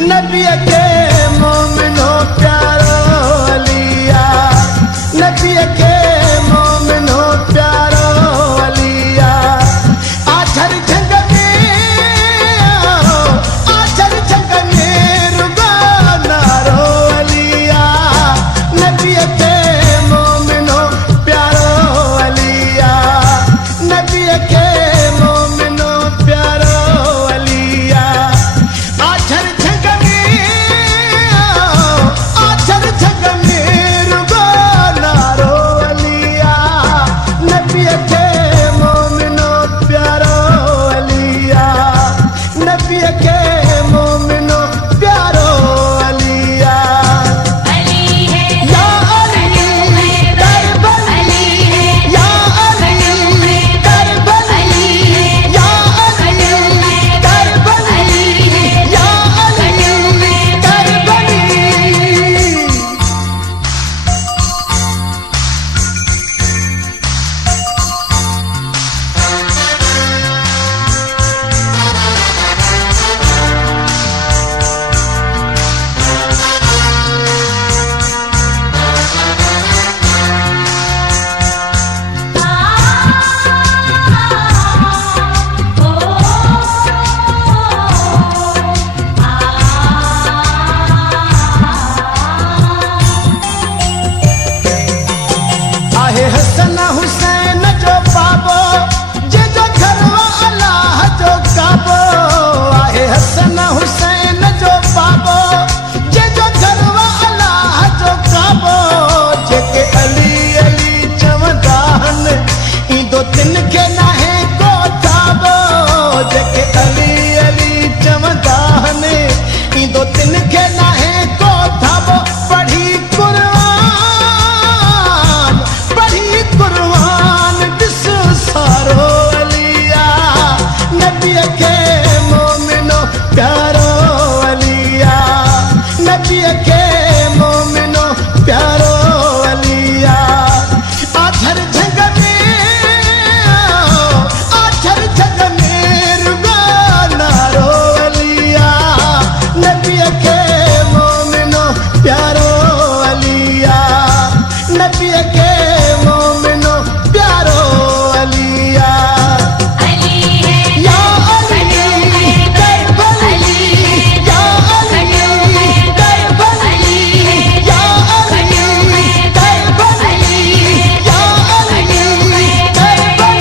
नबी के मोमिनो प्यारो अलिया, नबी के मोमिनो प्यारो अलिया। आछर जंग में रुगो नारो अलिया, नबी के मोमिनो प्यारो अलिया, नबी के मोमिनो प्यारो अलिया। आछर जंग में रुगो नारो अलिया, नबी के मोमिनो प्यारो अलिया, नबी के मोमिनो प्यारो अलिया। अली है या अली करबल, या अली करबल, या अली करबल, या अली करबल। आहे हसन हुसैन जो बाबो, जे जो घरवा अल्लाह जो काबो। आहे हसन हुसैन जो बाबो, जे जो घरवा अल्लाह जो काबो। जेके अली अली चवंदा आहिनि, ईंदो तिन खे नाहे को थाबो। जेके अली अली चवंदा आहिनि, ईंदो तिन खे नाहे को थाबो। पढ़ी कुरान ॾिस सारो अलिया, नबी के मोमिनो प्यारो अलिया, नबी के मोमिनो प्यारो अलिया। आछर जंग में रुगो नारो अलिया, नबी के मोमिनो प्यारो अलिया, नबी के मोमिनो प्यारो अलिया। अली है या अली करबल, या अली करबल, या अली करबल, या अली करबल।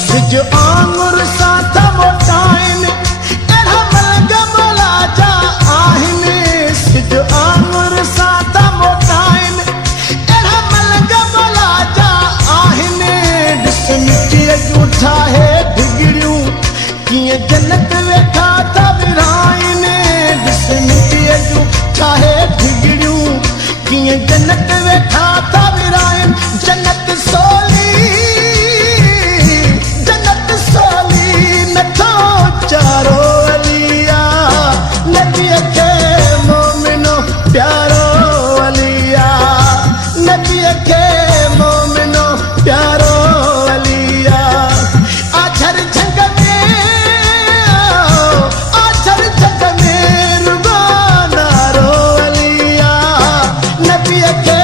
सिज आंगुर साथ मोटाइनि, अहिड़ा मलंग मोला जा आहिनि। सिज आंगुर साथ मोटाइनि, अहिड़ा मलंग मोला जा आहिनि। ॾिस मिटीअ जूं ठाहे ढिगड़ियूं, कीअं जन्नत वेठा था विराइनि। ॾिस मिटीअ जूं ठाहे ढिगड़ियूं, कीअं जन्नत वेठा था विराइनि। जन्नत सोली नथो चारो अलिया, नबी के मोमिनो प्यारो अलिया, नबी के मोमिनो प्यारो अलिया। आछर जंग में रुगो नारो अलिया, नबी के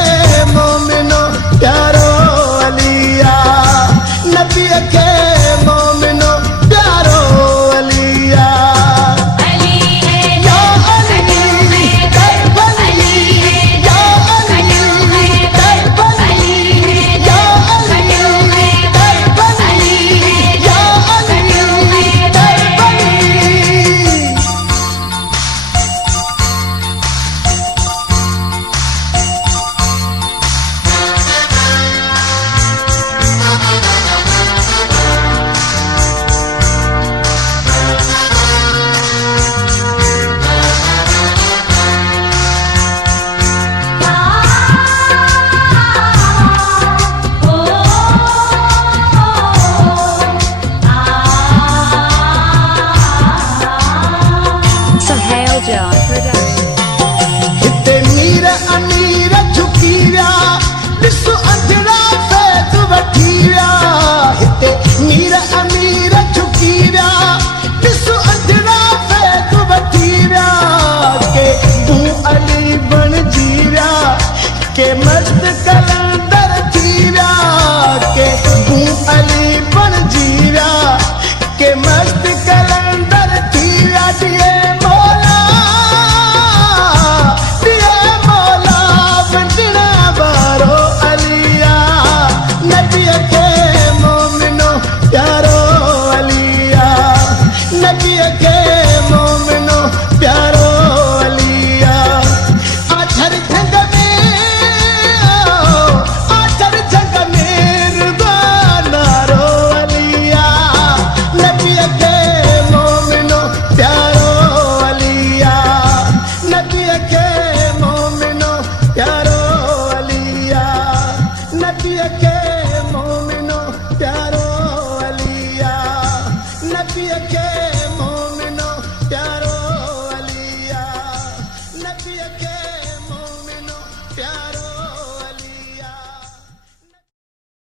हिते मीर अमीर झुकी विया ॾिस अंधड़ा फैज़ वठी विया हिते मीर अमीर झुकी विया ॾिस अंधड़ा फैज़ वठी विया के तूं अली बणिजी विया के मस्त कलंदर थी विया के तूं अली बणिजी विया के मस्त कलंदर थी विया दिए मौला वंडण वारो अलिया नबीअ खे मोमिनो प्यारो अलिया नबीअ खे मोमिनो प्यारो अलिया आछर झंग में रुबानारो अलिया नबीअ खे मोमिनो प्यारो अलिया नबीअ खे मोमिनो प्यारो अलिया नबीअ खे मोमिनो प्यारो अलिया नबीअ खे मोमिनो प्यारो अलिया नबीअ खे